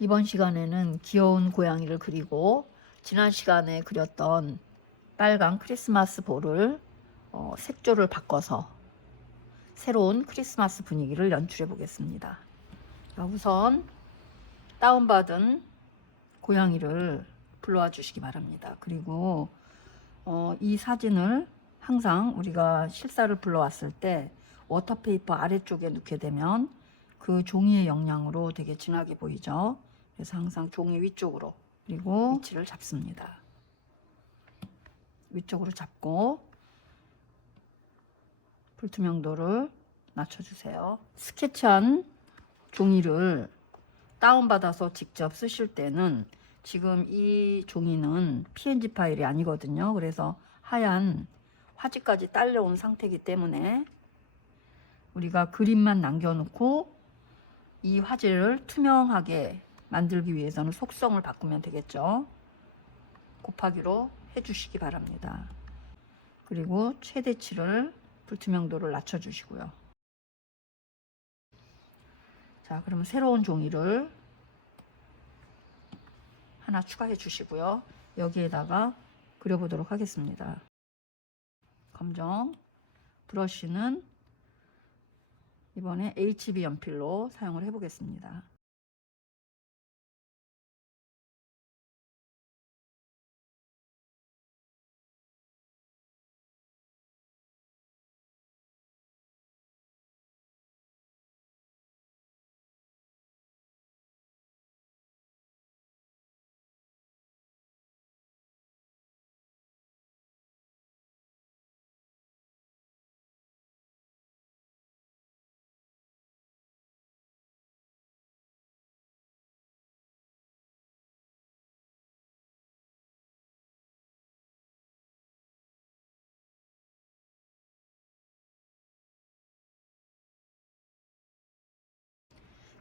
이번 시간에는 귀여운 고양이를 그리고 지난 시간에 그렸던 빨간 크리스마스 볼을 색조를 바꿔서 새로운 크리스마스 분위기를 연출해 보겠습니다. 우선 다운받은 고양이를 불러와 주시기 바랍니다. 그리고 이 사진을 항상 우리가 실사를 불러왔을 때 워터페이퍼 아래쪽에 놓게 되면 그 종이의 영향으로 되게 진하게 보이죠. 그래서 항상 종이 위쪽으로, 그리고 위치를 잡습니다. 위쪽으로 잡고 불투명도를 낮춰주세요. 스케치한 종이를 다운받아서 직접 쓰실 때는, 지금 이 종이는 PNG 파일이 아니거든요. 그래서 하얀 화지까지 딸려온 상태이기 때문에 우리가 그림만 남겨놓고 이 화지를 투명하게 만들기 위해서는 속성을 바꾸면 되겠죠. 곱하기로 해주시기 바랍니다. 그리고 최대치를 불투명도를 낮춰주시고요. 자, 그러면 새로운 종이를 하나 추가해 주시고요. 여기에다가 그려보도록 하겠습니다. 검정 브러쉬는 이번에 HB 연필로 사용을 해보겠습니다.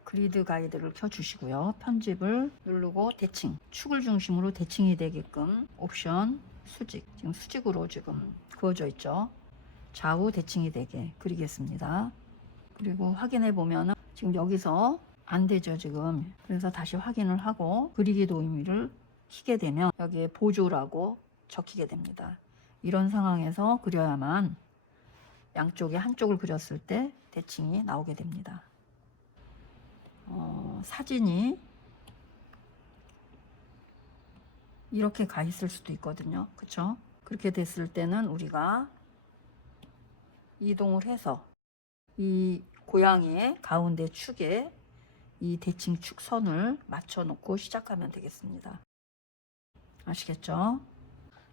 그리드 가이드를 켜주시고요. 편집을 누르고 대칭, 축을 중심으로 대칭이 되게끔 옵션 수직, 지금 수직으로 지금 그어져 있죠. 좌우 대칭이 되게 그리겠습니다. 그리고 확인해 보면은 지금 여기서 안 되죠 지금. 그래서 다시 확인을 하고 그리기 도우미를 키게 되면 여기에 보조라고 적히게 됩니다. 이런 상황에서 그려야만 양쪽에 한쪽을 그렸을 때 대칭이 나오게 됩니다. 사진이 이렇게 가 있을 수도 있거든요. 그쵸? 그렇게 됐을 때는 우리가 이동을 해서 이 고양이의 가운데 축에 이 대칭 축선을 맞춰 놓고 시작하면 되겠습니다. 아시겠죠?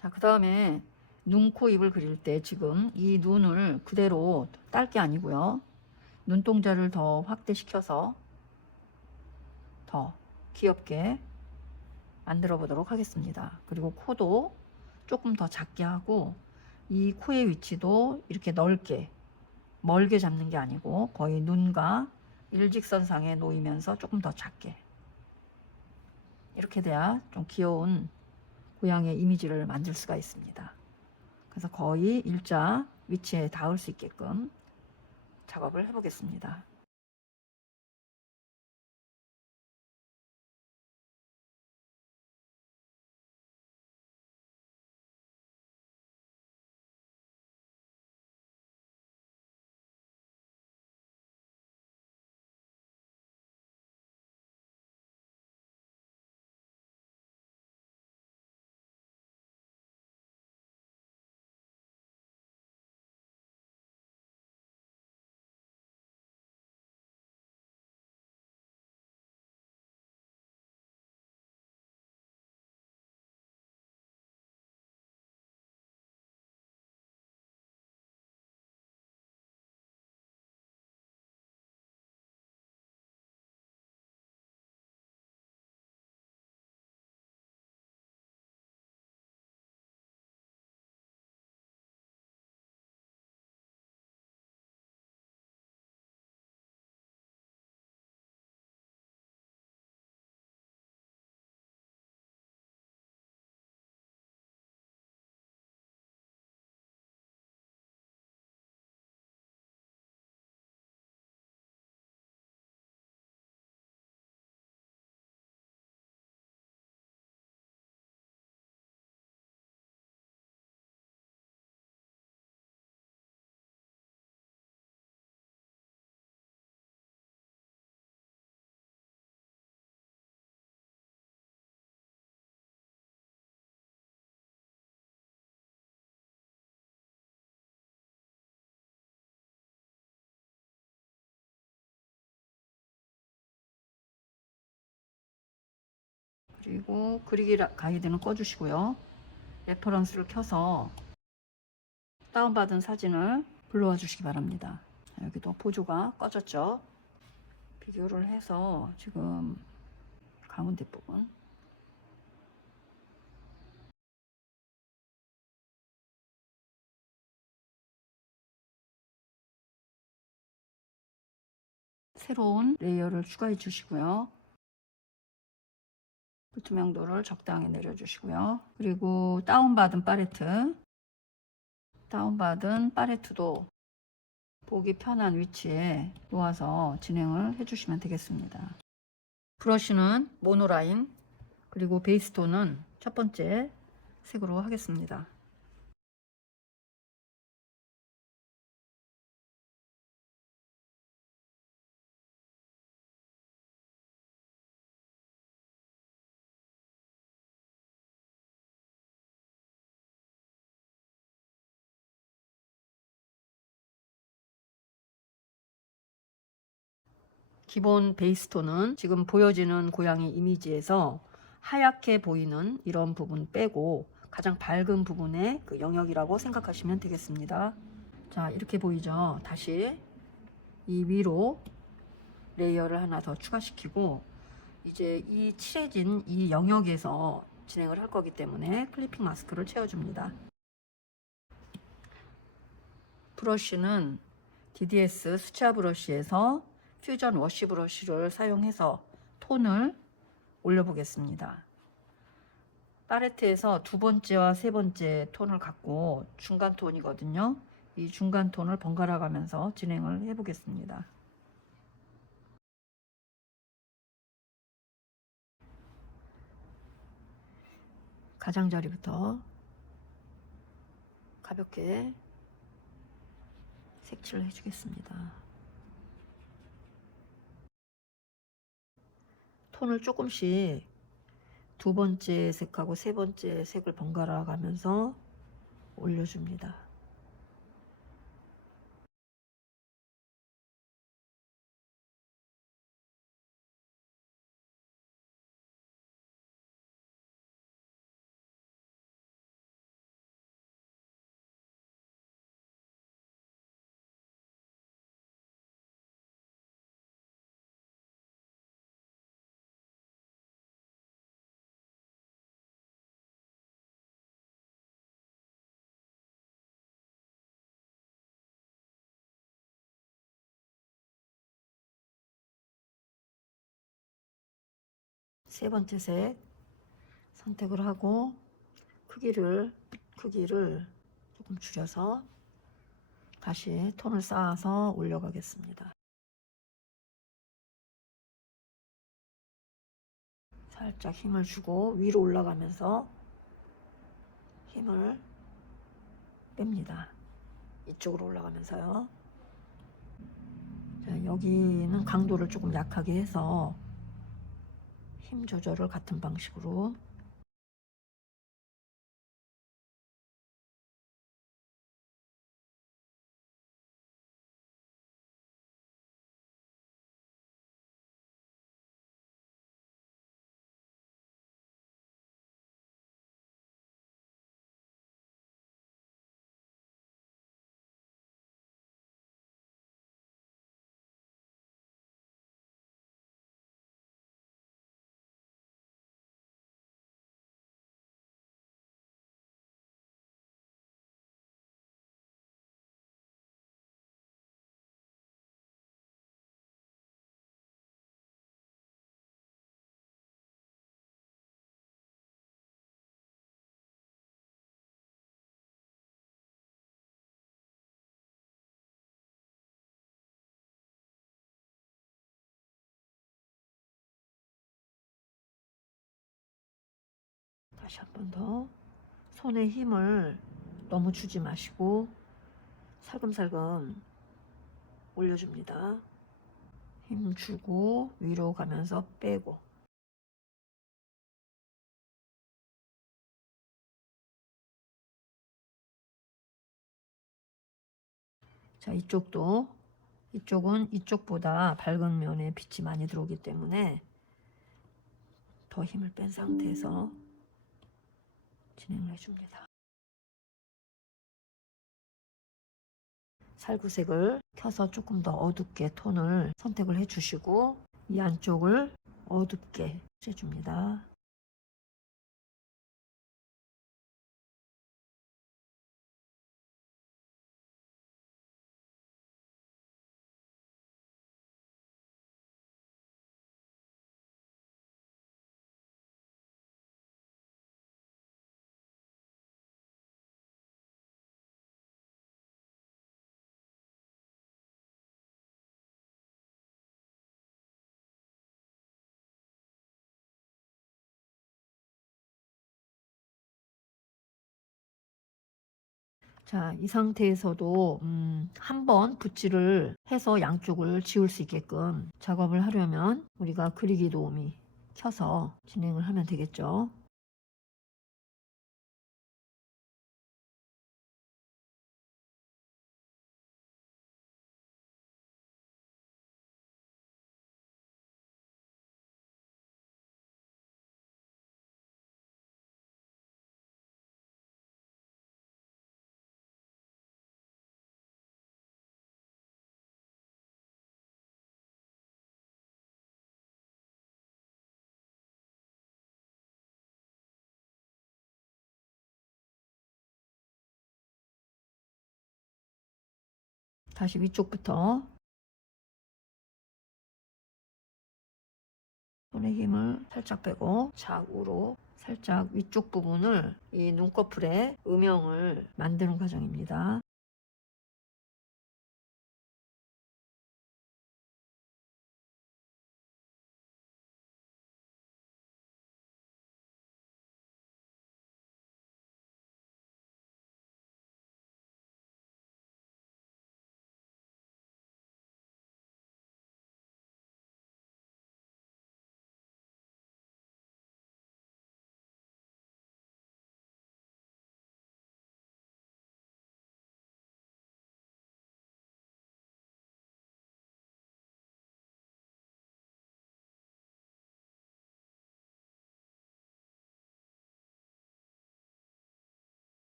자, 그 다음에 눈, 코, 입을 그릴 때 지금 이 눈을 그대로 딸 게 아니고요. 눈동자를 더 확대시켜서 더 귀엽게 만들어 보도록 하겠습니다. 그리고 코도 조금 더 작게 하고, 이 코의 위치도 이렇게 넓게 멀게 잡는 게 아니고 거의 눈과 일직선상에 놓이면서 조금 더 작게, 이렇게 돼야 좀 귀여운 고양이의 이미지를 만들 수가 있습니다. 그래서 거의 일자 위치에 닿을 수 있게끔 작업을 해 보겠습니다. 그리고 그리기 가이드는 꺼주시고요. 레퍼런스를 켜서 다운받은 사진을 불러와 주시기 바랍니다. 여기도 보조가 꺼졌죠. 비교를 해서 지금 가운데 부분 새로운 레이어를 추가해 주시고요. 불투명도를 적당히 내려주시고요. 그리고 다운받은 팔레트도 보기 편한 위치에 놓아서 진행을 해주시면 되겠습니다. 브러쉬는 모노라인, 그리고 베이스톤은 첫 번째 색으로 하겠습니다. 기본 베이스톤은 지금 보여지는 고양이 이미지에서 하얗게 보이는 이런 부분 빼고 가장 밝은 부분의 그 영역이라고 생각하시면 되겠습니다. 자, 이렇게 보이죠? 다시 이 위로 레이어를 하나 더 추가시키고 이제 이 칠해진 이 영역에서 진행을 할 거기 때문에 클리핑 마스크를 채워줍니다. 브러쉬는 DDS 수채화 브러쉬에서 퓨전 워시 브러쉬를 사용해서 톤을 올려보겠습니다. 팔레트에서 두 번째와 세 번째 톤을 갖고 중간 톤이거든요. 이 중간 톤을 번갈아 가면서 진행을 해 보겠습니다. 가장자리부터 가볍게 색칠을 해주겠습니다. 톤을 조금씩 두 번째 색하고 세 번째 색을 번갈아 가면서 올려줍니다. 세 번째 색 선택을 하고 크기를 조금 줄여서 다시 톤을 쌓아서 올려가겠습니다. 살짝 힘을 주고 위로 올라가면서 힘을 뺍니다. 이쪽으로 올라가면서요. 자, 여기는 강도를 조금 약하게 해서 힘 조절을 같은 방식으로 다시 한 번 더 손에 힘을 너무 주지 마시고 살금살금 올려줍니다. 힘 주고 위로 가면서 빼고 자, 이쪽은 이쪽보다 밝은 면에 빛이 많이 들어오기 때문에 더 힘을 뺀 상태에서 진행을 해줍니다. 살구색을 켜서 조금 더 어둡게 톤을 선택을 해주시고 이 안쪽을 어둡게 해줍니다. 자, 이 상태에서도 한번 붓질을 해서 양쪽을 지울 수 있게끔 작업을 하려면 우리가 그리기 도우미 켜서 진행을 하면 되겠죠. 다시 위쪽부터 손의 힘을 살짝 빼고 좌우로 살짝 위쪽 부분을 이 눈꺼풀에 음영을 만드는 과정입니다.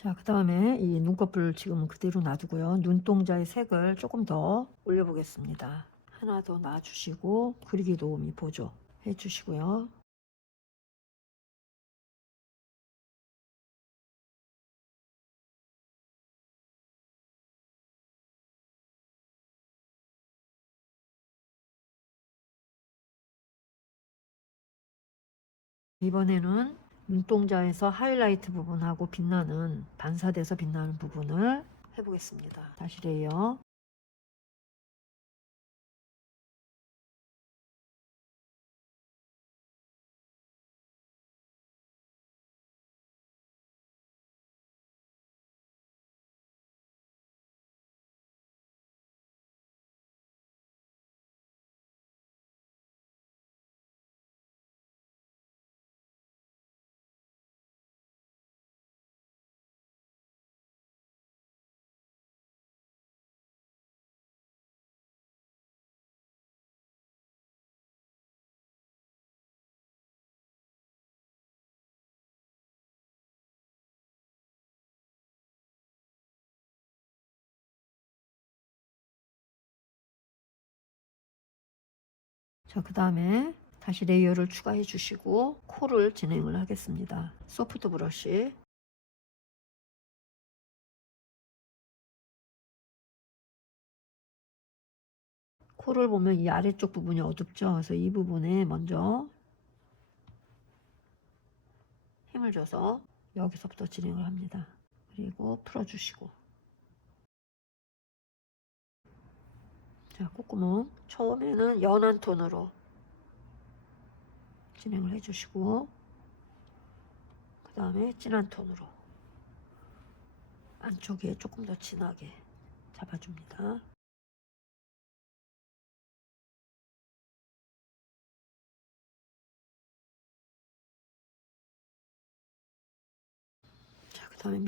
자, 그 다음에 이 눈꺼풀 지금 그대로 놔두고요. 눈동자의 색을 조금 더 올려보겠습니다. 하나 더 놔주시고 그리기 도우미 보조 해주시고요. 이번에는 눈동자에서 하이라이트 부분하고 빛나는 반사돼서 빛나는 부분을 해보겠습니다. 다시 레이어. 자, 그 다음에 다시 레이어를 추가해 주시고 코를 진행을 하겠습니다. 소프트 브러쉬. 코를 보면 이 아래쪽 부분이 어둡죠. 그래서 이 부분에 먼저 힘을 줘서 여기서부터 진행을 합니다. 그리고 풀어주시고. 자, 콧구멍 처음에는 연한 톤으로 진행을 해주시고 그 다음에 진한 톤으로 안쪽에 조금 더 진하게 잡아줍니다. 자, 그 다음에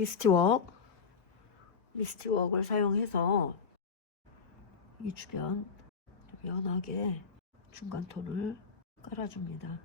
미스티웍을 사용해서 이 주변 좀 연하게 중간 톤을 깔아줍니다.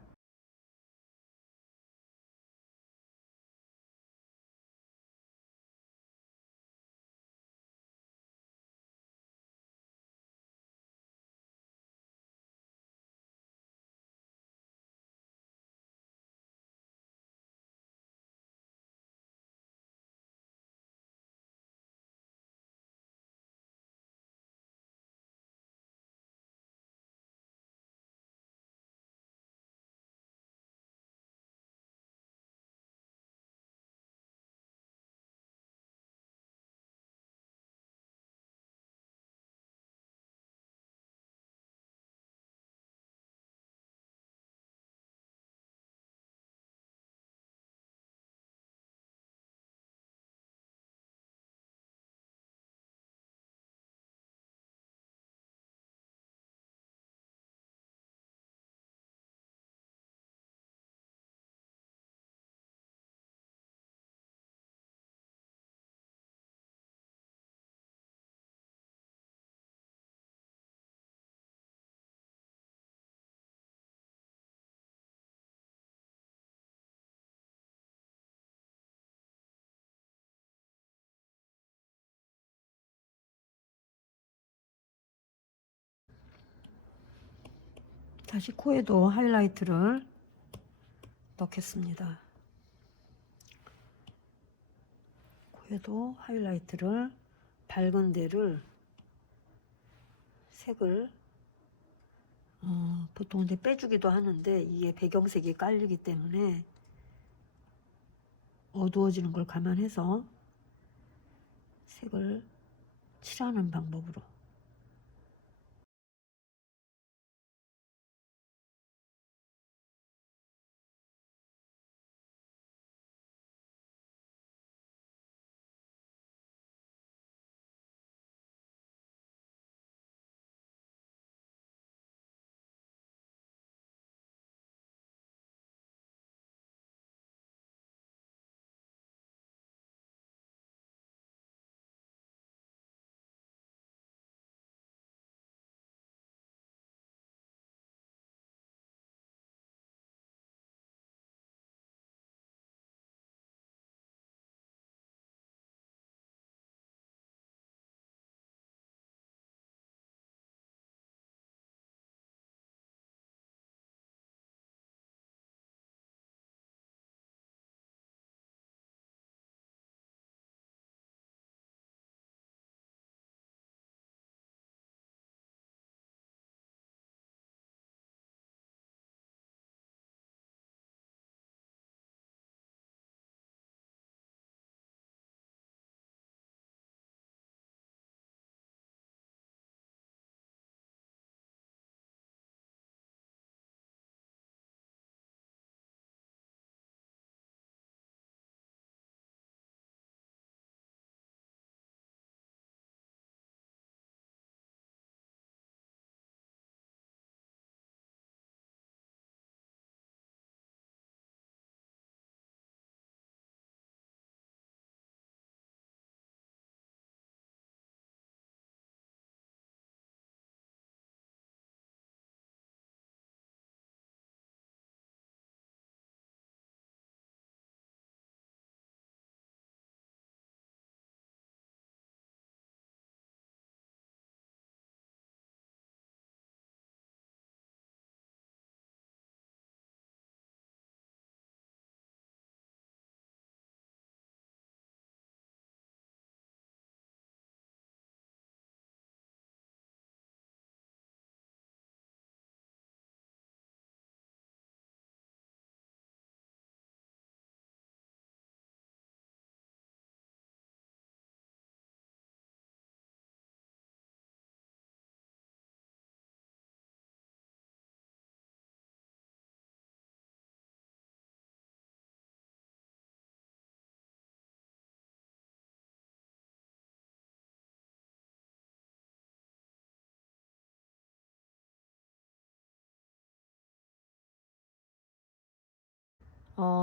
다시 코에도 하이라이트를 넣겠습니다. 코에도 하이라이트를 밝은 데를 색을 보통 이제 빼주기도 하는데 이게 배경색이 깔리기 때문에 어두워지는 걸 감안해서 색을 칠하는 방법으로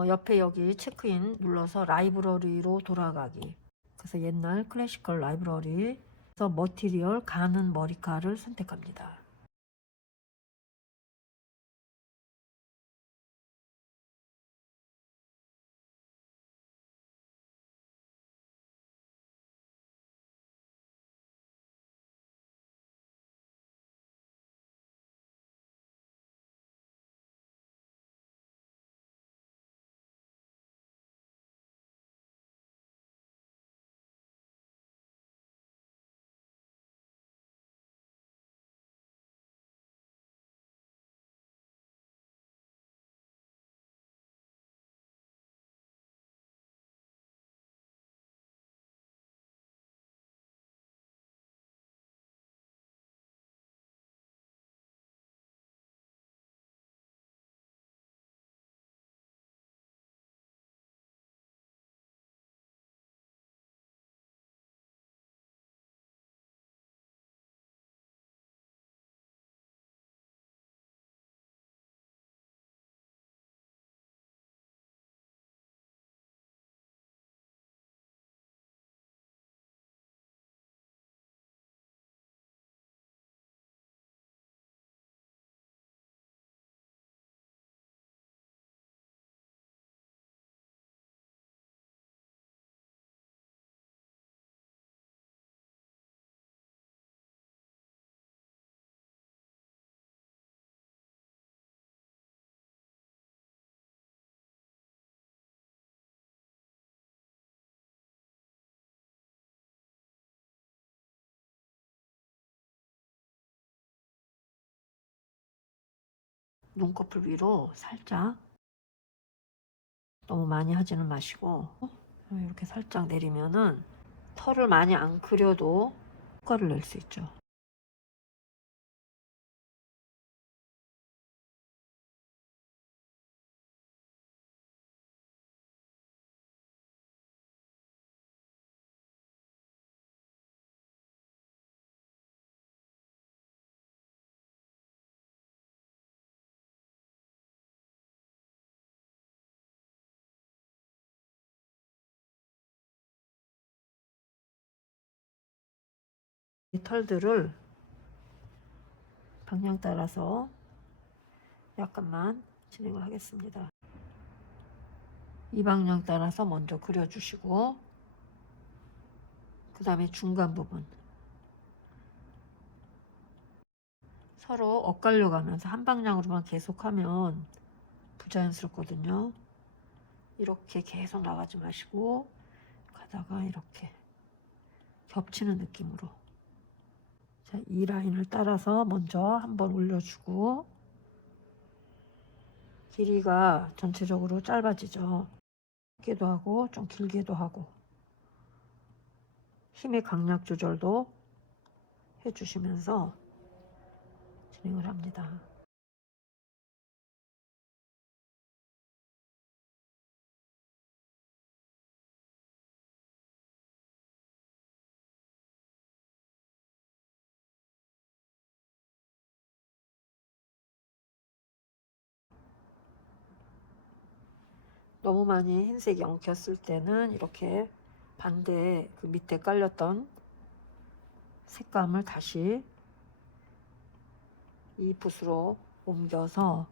옆에 여기 체크인 눌러서 라이브러리로 돌아가기. 그래서 옛날 클래시컬 라이브러리에서 머티리얼 가는 머리카락을 선택합니다. 눈꺼풀 위로 살짝, 너무 많이 하지는 마시고 이렇게 살짝 내리면은 털을 많이 안 그려도 효과를 낼 수 있죠. 이 털들을 방향 따라서 약간만 진행을 하겠습니다. 이 방향 따라서 먼저 그려주시고, 그 다음에 중간 부분 서로 엇갈려 가면서 한 방향으로만 계속하면 부자연스럽거든요. 이렇게 계속 나가지 마시고 가다가 이렇게 겹치는 느낌으로, 자, 이 라인을 따라서 먼저 한번 올려주고, 길이가 전체적으로 짧아지죠. 짧게도 하고 좀 길게도 하고, 힘의 강약 조절도 해주시면서 진행을 합니다. 너무 많이 흰색이 엉켰을 때는 이렇게 반대 그 밑에 깔렸던 색감을 다시 이 붓으로 옮겨서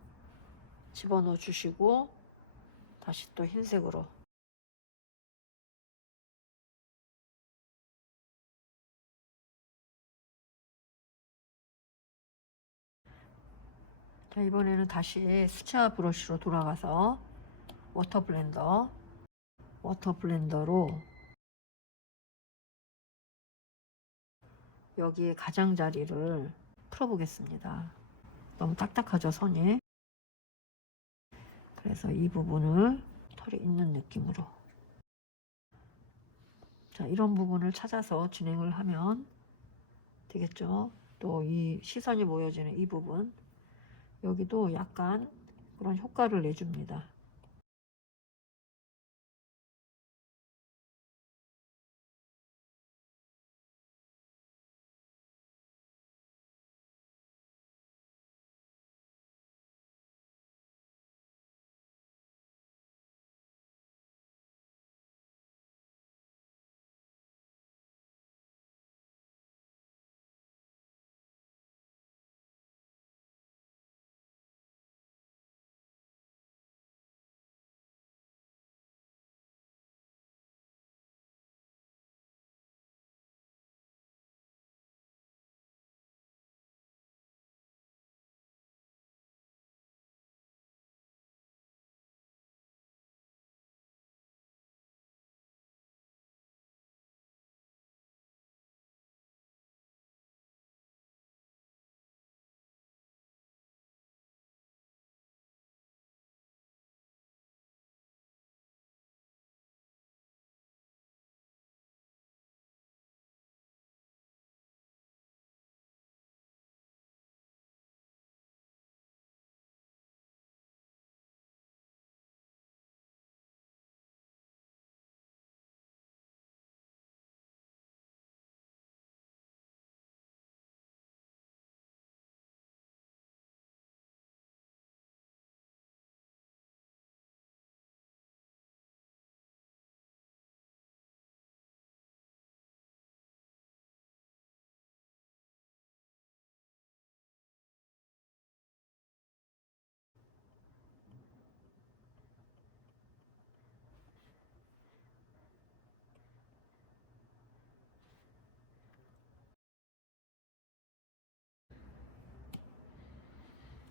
집어넣어 주시고, 다시 또 흰색으로. 자, 이번에는 다시 수채화 브러쉬로 돌아가서 워터 블렌더로 여기에 가장자리를 풀어보겠습니다. 너무 딱딱하죠, 손이. 그래서 이 부분을 털이 있는 느낌으로, 자, 이런 부분을 찾아서 진행을 하면 되겠죠. 또 이 시선이 모여지는 이 부분, 여기도 약간 그런 효과를 내줍니다.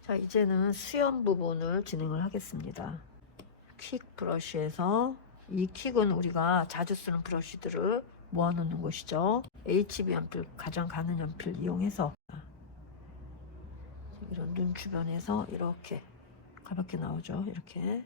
자, 이제는 수염 부분을 진행을 하겠습니다. 퀵 브러쉬에서, 이 퀵은 우리가 자주 쓰는 브러쉬들을 모아놓는 곳이죠. HB 연필, 가장 가는 연필 이용해서 이런 눈 주변에서 이렇게 가볍게 나오죠. 이렇게.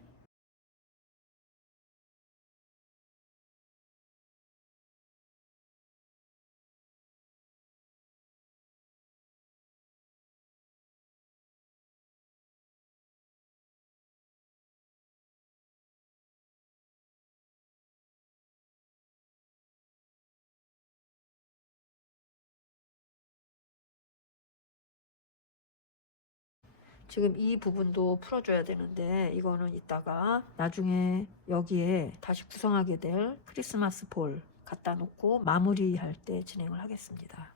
지금 이 부분도 풀어줘야 되는데 이거는 이따가 나중에 여기에 다시 구성하게 될 크리스마스 볼 갖다 놓고 마무리할 때 진행을 하겠습니다.